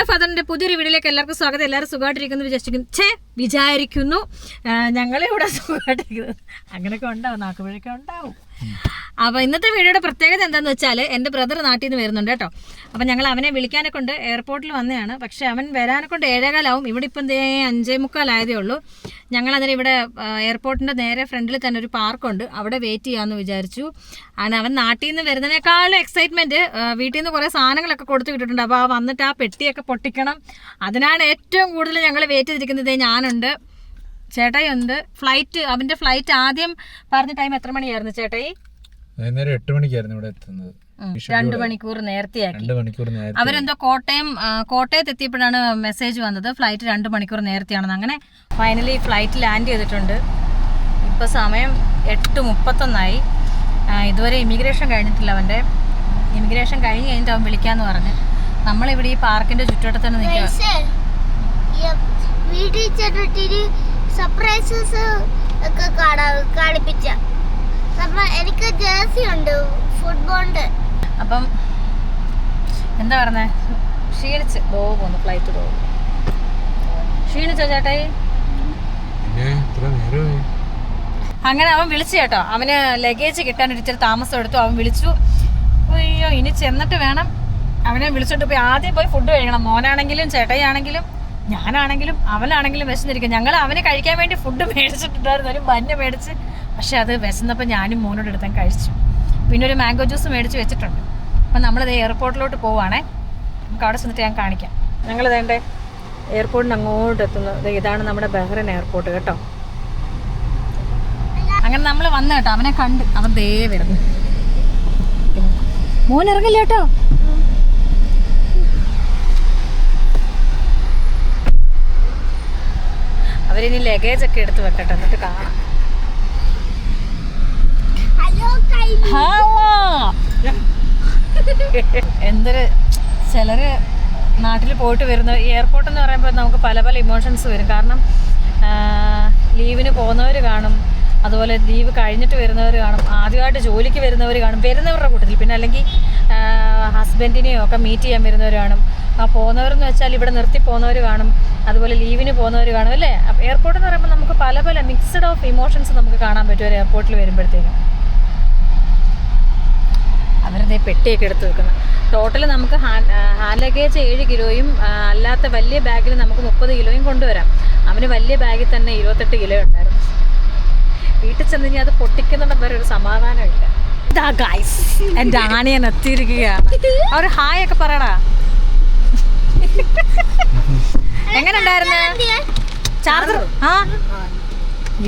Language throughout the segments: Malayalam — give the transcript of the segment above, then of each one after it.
വണ്ടർ ഫാദറിന്റെ പുതിയൊരു വീഡിയോയിലേക്ക് എല്ലാവർക്കും സ്വാഗതം. എല്ലാവരും സുഖമായിട്ടിരിക്കുന്നു വിചാരിക്കുന്നു. ഞങ്ങളിവിടെ സുഖമായിട്ടിരിക്കുന്നു. അങ്ങനെയൊക്കെ ഉണ്ടാവും, നാക്കുപഴയൊക്കെ ഉണ്ടാവും. അപ്പോൾ ഇന്നത്തെ വീഡിയോയുടെ പ്രത്യേകത എന്താണെന്ന് വെച്ചാൽ എൻ്റെ ബ്രദർ നാട്ടിൽ നിന്ന് വരുന്നുണ്ട് കേട്ടോ. അപ്പം ഞങ്ങൾ അവനെ വിളിക്കാനെ കൊണ്ട് എയർപോർട്ടിൽ വന്നതാണ്. പക്ഷേ അവൻ വരാനെ കൊണ്ട് 7:15 ഇവിടെ ഇപ്പം 5:45 ആയതേ ഉള്ളൂ. ഞങ്ങളതിന് ഇവിടെ എയർപോർട്ടിൻ്റെ നേരെ ഫ്രണ്ടിൽ തന്നെ ഒരു പാർക്കുണ്ട്, അവിടെ വെയിറ്റ് ചെയ്യാമെന്ന് വിചാരിച്ചു. അവൻ നാട്ടിൽ നിന്ന് വരുന്നതിനേക്കാളും എക്സൈറ്റ്മെൻറ്റ് വീട്ടിൽ നിന്ന് കുറേ സാധനങ്ങളൊക്കെ കൊടുത്തു വിട്ടിട്ടുണ്ട്. അപ്പോൾ വന്നിട്ട് ആ പെട്ടിയൊക്കെ പൊട്ടിക്കണം. അതിനാണ് ഏറ്റവും കൂടുതൽ ഞങ്ങൾ വെയിറ്റ് ചെയ്തിരിക്കുന്നത്. ഞാനുണ്ട്, ചേട്ടായി ഉണ്ട്. അവൻ്റെ ഫ്ലൈറ്റ് ആദ്യം പറഞ്ഞ ടൈം എത്ര മണിയായിരുന്നു ചേട്ടായി? 8 മണിക്കായിരുന്നു ഇവിടെ എത്തുന്നത്. 2 മണിക്കൂർ നേരത്തെയാക്കി. അവരെന്തോ കോട്ടയത്ത് എത്തിയപ്പോഴാണ് മെസ്സേജ് വന്നത് ഫ്ലൈറ്റ് 2 മണിക്കൂർ നേരത്തെയാണെന്ന്. അങ്ങനെ ഫൈനലി ഫ്ലൈറ്റ് ലാൻഡ് ചെയ്തിട്ടുണ്ട്. ഇപ്പോൾ സമയം 8:31. ഇതുവരെ ഇമിഗ്രേഷൻ കഴിഞ്ഞിട്ടില്ല. അവൻ്റെ ഇമിഗ്രേഷൻ കഴിഞ്ഞിട്ട് അവൻ വിളിക്കാമെന്ന് പറഞ്ഞ് നമ്മളിവിടെ ഈ പാർക്കിൻ്റെ ചുറ്റുവട്ടത്ത് തന്നെ നിൽക്കുക. സർപ്രൈസസ് ഒക്കെ കാണിപ്പിച്ച എനിക്ക് ജേഴ്സി ഉണ്ട്, ഫുട്ബോളിന്റെ. അപ്പം എന്താ പറഞ്ഞേ, ക്ഷീണിച്ച് പോകുന്നു ഫ്ലൈറ്റ് പോകും. ക്ഷീണിച്ചോ ചേട്ടായി? അങ്ങനെ അവൻ വിളിച്ചു കേട്ടോ. അവന് ലഗേജ് കിട്ടാൻ ഇച്ചിരി താമസം എടുത്തു. അവൻ വിളിച്ചു. അയ്യോ, ഇനി ചെന്നിട്ട് വേണം. അവനെ വിളിച്ചോട്ട് പോയി ആദ്യം പോയി ഫുഡ് കഴിക്കണം. മോനാണെങ്കിലും ചേട്ടായി ആണെങ്കിലും ഞാനാണെങ്കിലും അവനാണെങ്കിലും വിശന്നിരിക്കും. ഞങ്ങൾ അവന് കഴിക്കാൻ വേണ്ടി ഫുഡ് മേടിച്ചിട്ടുണ്ടായിരുന്നു, ഒരു ബന്ന് മേടിച്ച്. പക്ഷെ അത് വിശന്നപ്പോൾ ഞാനും മോനോട് എടുത്താൽ കഴിച്ചു. പിന്നെ ഒരു മാംഗോ ജ്യൂസ് മേടിച്ച് വെച്ചിട്ടുണ്ട്. അപ്പം നമ്മളത് എയർപോർട്ടിലോട്ട് പോവുകയാണേ. നമുക്ക് അവിടെ ചെന്നിട്ട് ഞാൻ കാണിക്കാം. ഞങ്ങൾ ഇതേണ്ട എയർപോർട്ടിന് അങ്ങോട്ട് എത്തുന്നത്. ഇതാണ് നമ്മുടെ ബഹ്റൈൻ എയർപോർട്ട് കേട്ടോ. അങ്ങനെ നമ്മൾ വന്നു കേട്ടോ. അവനെ കണ്ട് അവൻ ദേ വരുന്നു. മോൻ ഇറങ്ങില്ല കേട്ടോ. അവരിനി ലഗേജ് ഒക്കെ എടുത്ത് വെക്കട്ടെ, എന്നിട്ട് കാണാം. എന്തൊരു ചിലര് നാട്ടിൽ പോയിട്ട് വരുന്ന എയർപോർട്ട് എന്ന് പറയുമ്പോൾ നമുക്ക് പല പല ഇമോഷൻസ് വരും. കാരണം ലീവിന് പോകുന്നവർ കാണും, അതുപോലെ ലീവ് കഴിഞ്ഞിട്ട് വരുന്നവർ കാണും, ആദ്യമായിട്ട് ജോലിക്ക് വരുന്നവർ കാണും, വരുന്നവരുടെ കൂട്ടത്തിൽ. പിന്നെ അല്ലെങ്കിൽ ഹസ്ബൻഡിനെയോ ഒക്കെ മീറ്റ് ചെയ്യാൻ വരുന്നവർ കാണും. ആ പോകുന്നവരെന്ന് വെച്ചാൽ ഇവിടെ നിർത്തി പോകുന്നവർ കാണും, അതുപോലെ ലീവിന് പോകുന്നവർ കാണും അല്ലേ. എയർപോർട്ട് എന്ന് പറയുമ്പോൾ നമുക്ക് പല പല മിക്സ്ഡ് ഓഫ് ഇമോഷൻസ് നമുക്ക് കാണാൻ പറ്റും ഒരു എയർപോർട്ടിൽ വരുമ്പോഴത്തേക്കും. അവരതേ പെട്ടിയൊക്കെ എടുത്ത് വെക്കുന്നത്. ടോട്ടൽ നമുക്ക് ഹാൻഡ് ലഗേജ് 7 കിലോയും അല്ലാത്ത വലിയ ബാഗിൽ നമുക്ക് 30 കിലോയും കൊണ്ടുവരാം. അവന് വലിയ ബാഗിൽ തന്നെ 28 കിലോ ഉണ്ടായിരുന്നു. വീട്ടിൽ ചെന്ന് ഇനി അത് പൊട്ടിക്കുന്നിടം വരെ ഒരു സമാധാനമില്ല. ഇതാ ഗൈസ്, എൻ്റെ ആണിയൻ എത്തിയിരിക്കുകയാണ്. അവർ ഹായ് ഒക്കെ പറയടാ. എങ്ങനെ ഉണ്ടായിരുന്നു ചാർജർ?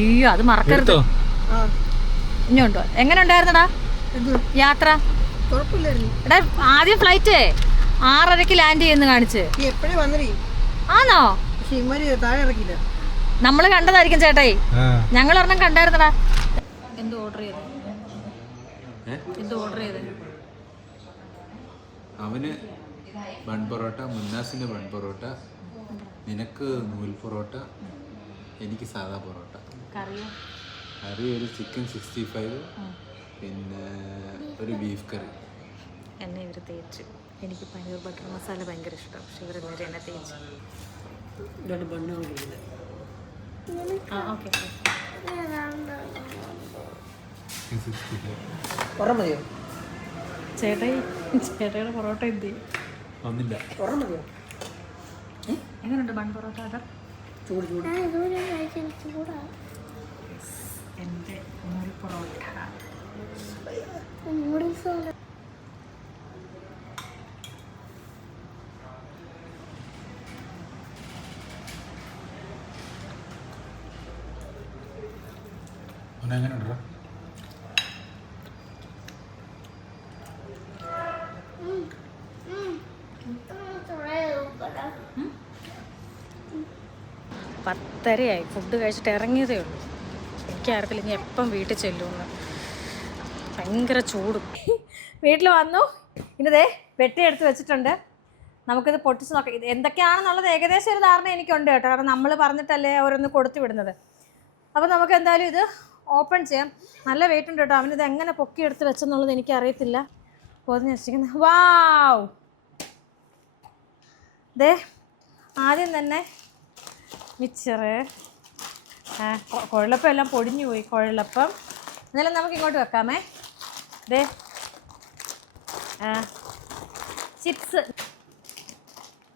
അയ്യോ, അത് മറക്കരുത്. ഇഞ്ഞുണ്ടോ? എങ്ങനെ ഉണ്ടായിരുന്നടാ യാത്ര? എടാ, ആദ്യം ഫ്ലൈറ്റ് 6:30 ലാൻഡ് ചെയ്യുന്നു കാണിച്ച്. ആണോ? നമ്മള് കണ്ടതായിരിക്കും ചേട്ടായി. ഞങ്ങൾ ഒരെണ്ണം കണ്ടായിരുന്നടാ. എന്ത് ഓർഡർ ചെയ്ത്? അവന് ബൺ പൊറോട്ട, മുന്നാസിന് ബൺ പൊറോട്ട, നിനക്ക് നൂൽ പൊറോട്ട, എനിക്ക് സാധാ പൊറോട്ട. കറി ഒരു ചിക്കൻ 65, പിന്നെ ഒരു ബീഫ് കറി. എന്നെ ഇവർ തേച്ച്. എനിക്ക് പനീർ ബട്ടർ മസാല ഭയങ്കര ഇഷ്ടമാണ്. പക്ഷെ ഇവർ നേരെ എന്നെ തേച്ച്. ചേട്ടായിയുടെ പൊറോട്ട എന്ത് ഒന്നില്ല. എങ്ങനെയുണ്ട് ബൺ പൊറോട്ട? എൻ്റെ നൂൽ പൊറോട്ട. എങ്ങനെ ഉണ്ടോ? പത്തരയായി. ഫുഡ് കഴിച്ചിട്ട് ഇറങ്ങിയതേ ഉള്ളൂ. എനിക്കാർക്കില്ല ഇനി എപ്പം വീട്ടിൽ ചെല്ലുമെന്ന്. ഭയങ്കര ചൂടും. വീട്ടിൽ വന്നു. ഇതേ പെട്ടി എടുത്ത് വെച്ചിട്ടുണ്ട്. നമുക്കിത് പൊട്ടിച്ച് നോക്കാം. ഇത് എന്തൊക്കെയാണെന്നുള്ളത് ഏകദേശം ഒരു ധാരണ എനിക്കുണ്ട് കേട്ടോ. കാരണം നമ്മൾ പറഞ്ഞിട്ടല്ലേ ഓരോന്ന് കൊടുത്തു വിടുന്നത്. അപ്പോൾ നമുക്ക് എന്തായാലും ഇത് ഓപ്പൺ ചെയ്യാം. നല്ല വെയിറ്റ് ഉണ്ട് കേട്ടോ. അവനിത് എങ്ങനെ പൊക്കിയെടുത്ത് വെച്ചെന്നുള്ളത് എനിക്കറിയത്തില്ല. പൊതിഞ്ഞ് വെച്ചിരിക്കുന്നത്. വാവ്, ദേ ആദ്യം തന്നെ മിച്ചറ്, കുഴലപ്പം എല്ലാം പൊടിഞ്ഞു പോയി. കുഴലപ്പം എന്നാലും നമുക്ക് ഇങ്ങോട്ട് വെക്കാമേ. ദേ ചിപ്സ്,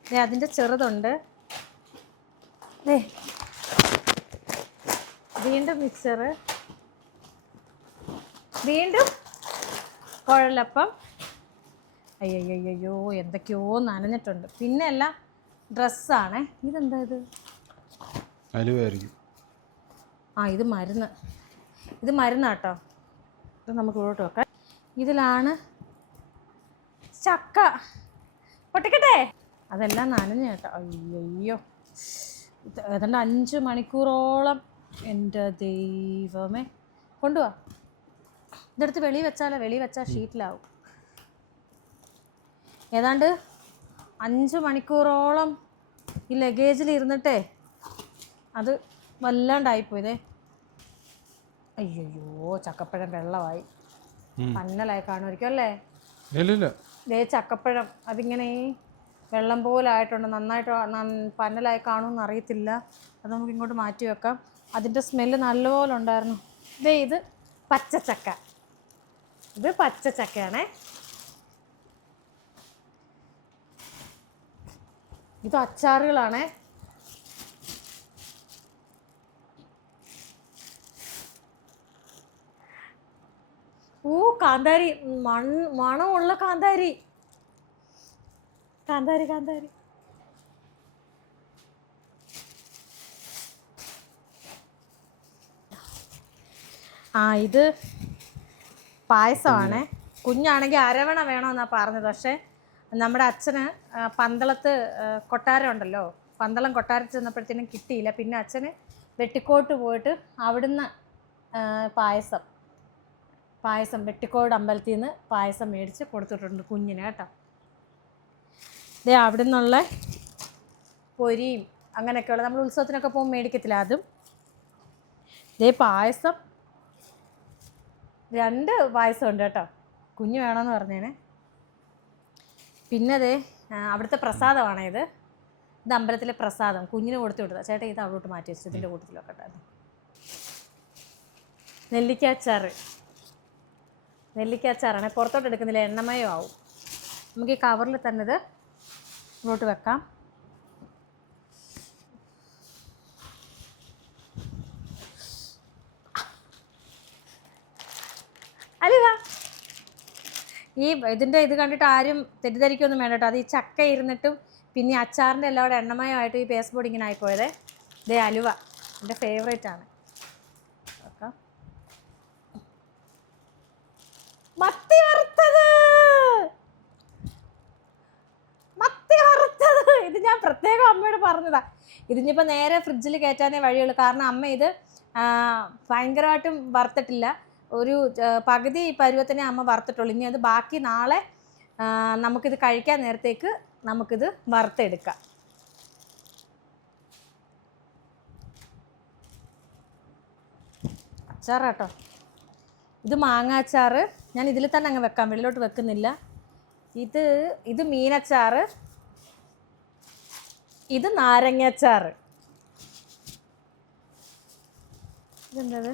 ദേ അതിൻ്റെ ചെറുതുണ്ട്. ദേ വീണ്ടും മിക്സറ്, വീണ്ടും കുഴലപ്പം. അയ്യോ എന്തൊക്കെയോ നനഞ്ഞിട്ടുണ്ട്. പിന്നെ എല്ലാം ഡ്രസ്സാണ്. ഇതെന്താ ഇത്? അലുവായിരിക്കും. ഇത് മരുന്ന്, ഇത് മരുന്നാട്ടോ. ഇത് നമുക്ക് ഇങ്ങോട്ട് വെക്കാം. ഇതിലാണ് ചക്ക. പൊട്ടിക്കട്ടെ? അതെല്ലാം നനഞ്ഞ കേട്ടോ. അയ്യോ ഏതാണ്ട് 5 മണിക്കൂറോളം. എൻ്റെ ദൈവമേ, കൊണ്ടുപോവാ. ഇതെടുത്ത് വെളിയിൽ വെച്ചാൽ ഷീറ്റിലാവും. ഏതാണ്ട് 5 മണിക്കൂറോളം ഈ ലഗേജിൽ ഇരുന്നിട്ടേ അത് വല്ലാണ്ടായിപ്പോയതേ. അയ്യോ ചക്കപ്പഴം വെള്ളമായി, പന്നലായി കാണുമായിരിക്കും അല്ലേ? ദേ ചക്കപ്പഴം അതിങ്ങനെ വെള്ളം പോലെ ആയിട്ടുണ്ട്. നന്നായിട്ട് പന്നലായി കാണുമെന്ന് അറിയത്തില്ല. അത് നമുക്ക് ഇങ്ങോട്ട് മാറ്റി വെക്കാം. അതിൻ്റെ സ്മെല്ല് നല്ലപോലെ ഉണ്ടായിരുന്നു. ദേ ഇത് പച്ചച്ചക്ക, ഇത് പച്ചച്ചക്കയാണേ. ഇത് അച്ചാറുകളാണേ. കാന്താരി, മണമുള്ള കാന്താരി. ഇത് പായസമാണേ. കുഞ്ഞാണെങ്കിൽ അരവണ വേണമെന്നാണ് പറഞ്ഞത്. പക്ഷേ നമ്മുടെ അച്ഛന് പന്തളത്ത് കൊട്ടാരം ഉണ്ടല്ലോ, പന്തളം കൊട്ടാരത്തിൽ ചെന്നപ്പോഴത്തേനും കിട്ടിയില്ല. പിന്നെ അച്ഛന് വെട്ടിക്കോട്ട് പോയിട്ട് അവിടുന്ന് പായസം വെട്ടിക്കോട് അമ്പലത്തിൽ നിന്ന് പായസം മേടിച്ച് കൊടുത്തിട്ടുണ്ട് കുഞ്ഞിന് കേട്ടോ. ദേ അവിടെ നിന്നുള്ള പൊരിയും അങ്ങനെയൊക്കെയുള്ള നമ്മൾ ഉത്സവത്തിനൊക്കെ പോകുമ്പോൾ മേടിക്കത്തില്ല, അതും. ദേ പായസം, 2 പായസം ഉണ്ട് കേട്ടോ. കുഞ്ഞ് വേണമെന്ന് പറഞ്ഞേനെ. പിന്നെ ദേ അവിടുത്തെ പ്രസാദമാണ് ഇത്. ഇത് അമ്പലത്തിലെ പ്രസാദം കുഞ്ഞിന് കൊടുത്തു വിട്ടതാ. ചേട്ടാ ഇത് അവിടോട്ട് മാറ്റി വെച്ചു, ഇതിൻ്റെ കൂട്ടത്തിലൊക്കെ ഉണ്ടായിരുന്നു. നെല്ലിക്കാച്ചാറാണ്. പുറത്തോട്ട് എടുക്കുന്നില്ല, എണ്ണമയം ആവും. നമുക്ക് ഈ കവറിൽ തന്നെ ഇത് ഇങ്ങോട്ട് വെക്കാം. അല്ല ഇതിൻ്റെ ഇത് കണ്ടിട്ട് ആരും തെറ്റിദ്ധരിക്കൊന്നും വേണ്ട കേട്ടോ. അത് ഈ ചക്ക ഇരുന്നിട്ടും പിന്നെ അച്ചാറിൻ്റെ എല്ലാം കൂടെ എണ്ണമയമായിട്ട് ഈ പേസ്റ്റ് ബോർഡ് ഇങ്ങനെ ആയിപ്പോയതേ. ഇതേ അലുവ എൻ്റെ ഫേവറേറ്റ് ആണ്. മത്തി വറുത്തത്, ഇത് ഞാൻ പ്രത്യേകം അമ്മയോട് പറഞ്ഞതാ. ഇതിനിപ്പോൾ നേരെ ഫ്രിഡ്ജിൽ കയറ്റാനേ വഴിയുള്ളൂ. കാരണം അമ്മ ഇത് ഭയങ്കരമായിട്ടും വറുത്തിട്ടില്ല. ഒരു പകുതി പരുവത്തിനെ അമ്മ വറുത്തിട്ടുള്ളൂ. ഇനി അത് ബാക്കി നാളെ നമുക്കിത് കഴിക്കാൻ നേരത്തേക്ക് നമുക്കിത് വറുത്തെടുക്കാം. അച്ചാറാട്ടോ. ഇത് മാങ്ങാച്ചാറ്. ഞാൻ ഇതിൽ തന്നെ അങ്ങ് വെക്കാം, വെളിയിലോട്ട് വെക്കുന്നില്ല. ഇത് മീനച്ചാറ്, ഇത് നാരങ്ങാച്ചാറ്. ഇതെന്തത്?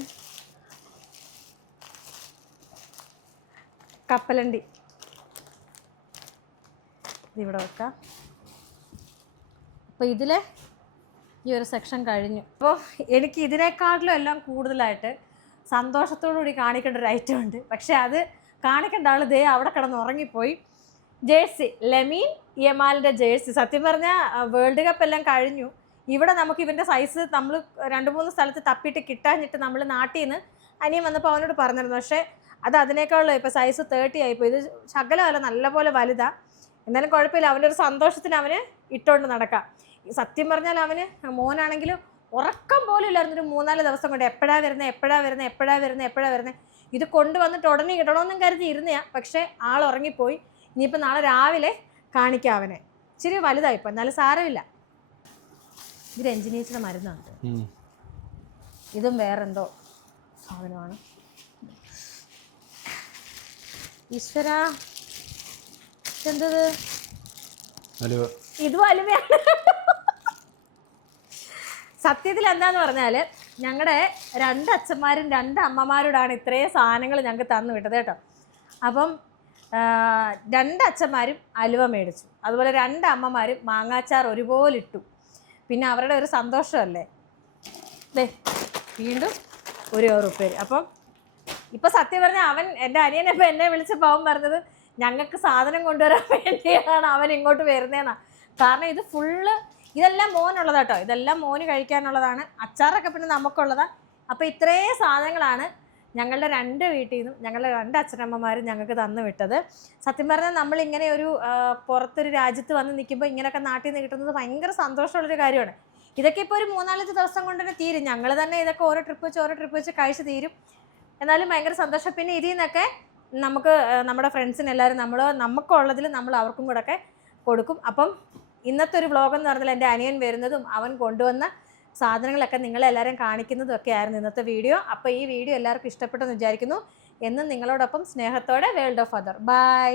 കപ്പലണ്ടി. ഇതിവിടെ വെക്കാം. അപ്പോൾ ഇതിലെ ഈ ഒരു സെക്ഷൻ കഴിഞ്ഞു. അപ്പോൾ എനിക്ക് ഇതിനേക്കാട്ടിലും എല്ലാം കൂടുതലായിട്ട് സന്തോഷത്തോടുകൂടി കാണിക്കേണ്ട ഒരു ഐറ്റം ഉണ്ട്. പക്ഷേ അത് കാണിക്കേണ്ട ആൾ ദേ അവിടെ കിടന്ന് ഉറങ്ങിപ്പോയി. ജേഴ്സി, ലമീൻ യമാലിൻ്റെ ജേഴ്സി. സത്യം പറഞ്ഞാൽ വേൾഡ് കപ്പ് എല്ലാം കഴിഞ്ഞു. ഇവിടെ നമുക്ക് ഇവൻ്റെ സൈസ് നമ്മൾ 2-3 സ്ഥലത്ത് തപ്പിയിട്ട് കിട്ടാഞ്ഞിട്ട് നമ്മൾ നാട്ടിൽ നിന്ന് അനിയൻ വന്നപ്പോൾ അവനോട് പറഞ്ഞിരുന്നു. പക്ഷേ അത് അതിനേക്കാളും ഇപ്പോൾ സൈസ് 30 ആയിപ്പോൾ. ഇത് ശകലമല്ല, നല്ലപോലെ വലുതാണ്. എന്നാലും കുഴപ്പമില്ല, അവൻ്റെ ഒരു സന്തോഷത്തിന് അവന് ഇട്ടുകൊണ്ട് നടക്കാം. സത്യം പറഞ്ഞാൽ അവന് മോനാണെങ്കിലും ഉറക്കം പോലും ഇല്ലായിരുന്നു. ഒരു 3-4 ദിവസം കൊണ്ട് എപ്പോഴാണ് വരുന്നത്. ഇത് കൊണ്ടുവന്നിട്ട് ഉടനെ ഇടണമെന്നും കരുതി ഇരുന്നയാ. പക്ഷേ ആൾ ഉറങ്ങിപ്പോയി. ഇനിയിപ്പോൾ നാളെ രാവിലെ കാണിക്കാം അവനെ. ഇച്ചിരി വലുതായിപ്പോൾ, എന്നാലും സാരമില്ല. ഇത് രഞ്ജിനീച്ചിയുടെ മരുന്നുണ്ട്. ഇതും വേറെന്തോ സാധനമാണ്. ഈശ്വര, ഇതെന്തത്? ഇതും അലുവയാണ്. സത്യത്തിൽ എന്താന്ന് പറഞ്ഞാൽ ഞങ്ങളുടെ 2 അച്ഛന്മാരും 2 അമ്മമാരോടാണ് ഇത്രയും സാധനങ്ങൾ ഞങ്ങൾക്ക് തന്നു വിട്ടത് കേട്ടോ. അപ്പം 2 അച്ഛന്മാരും അലുവ മേടിച്ചു, അതുപോലെ 2 അമ്മമാരും മാങ്ങാച്ചാർ ഒരുപോലെ ഇട്ടു. പിന്നെ അവരുടെ ഒരു സന്തോഷമല്ലേ. ദേ വീണ്ടും ഒരു ഉറുപ്പേര്. അപ്പം ഇപ്പം സത്യം പറഞ്ഞാൽ അവൻ എൻ്റെ അനിയനിപ്പോൾ എന്നെ വിളിച്ചപ്പോൾ അവൻ പറഞ്ഞത് ഞങ്ങൾക്ക് സാധനം കൊണ്ടുവരാൻ വേണ്ടിയാണ് അവൻ ഇങ്ങോട്ട് വരുന്നതെന്നാണ്. കാരണം ഇത് ഫുള്ള് ഇതെല്ലാം മോനുള്ളതാട്ടോ, ഇതെല്ലാം മോന് കഴിക്കാനുള്ളതാണ്. അച്ചാറൊക്കെ പിന്നെ നമുക്കുള്ളതാണ്. അപ്പോൾ ഇത്രയും സാധനങ്ങളാണ് ഞങ്ങളുടെ 2 വീട്ടിൽ നിന്നും ഞങ്ങളുടെ 2 അച്ഛനമ്മമാരും ഞങ്ങൾക്ക് തന്നു വിട്ടത്. സത്യം പറഞ്ഞാൽ നമ്മളിങ്ങനെ ഒരു പുറത്തൊരു രാജ്യത്ത് വന്ന് നിൽക്കുമ്പോൾ ഇങ്ങനെയൊക്കെ നാട്ടിൽ നിന്ന് കിട്ടുന്നത് ഭയങ്കര സന്തോഷമുള്ളൊരു കാര്യമാണ്. ഇതൊക്കെ ഇപ്പോൾ ഒരു 3-4 ദിവസം കൊണ്ട് തന്നെ തീരും. ഞങ്ങൾ തന്നെ ഇതൊക്കെ ഓരോ ട്രിപ്പ് വെച്ച് കഴിച്ച് തീരും. എന്നാലും ഭയങ്കര സന്തോഷം. പിന്നെ ഇതിൽ നിന്നൊക്കെ നമുക്ക് നമ്മുടെ ഫ്രണ്ട്സിനെല്ലാവരും നമുക്കുള്ളതിൽ നമ്മൾ അവർക്കും കൂടെ ഒക്കെ കൊടുക്കും. അപ്പം ഇന്നത്തെ ഒരു വ്ളോഗെന്ന് പറഞ്ഞാൽ എൻ്റെ അനിയൻ വരുന്നതും അവൻ കൊണ്ടുവന്ന സാധനങ്ങളൊക്കെ നിങ്ങളെല്ലാവരും കാണിക്കുന്നതും ഒക്കെ ആയിരുന്നു ഇന്നത്തെ വീഡിയോ. അപ്പോൾ ഈ വീഡിയോ എല്ലാവർക്കും ഇഷ്ടപ്പെട്ടെന്ന് വിചാരിക്കുന്നു. എന്നും നിങ്ങളോടൊപ്പം സ്നേഹത്തോടെ വേൾഡ് ഓഫ് ഫാദർ. ബൈ.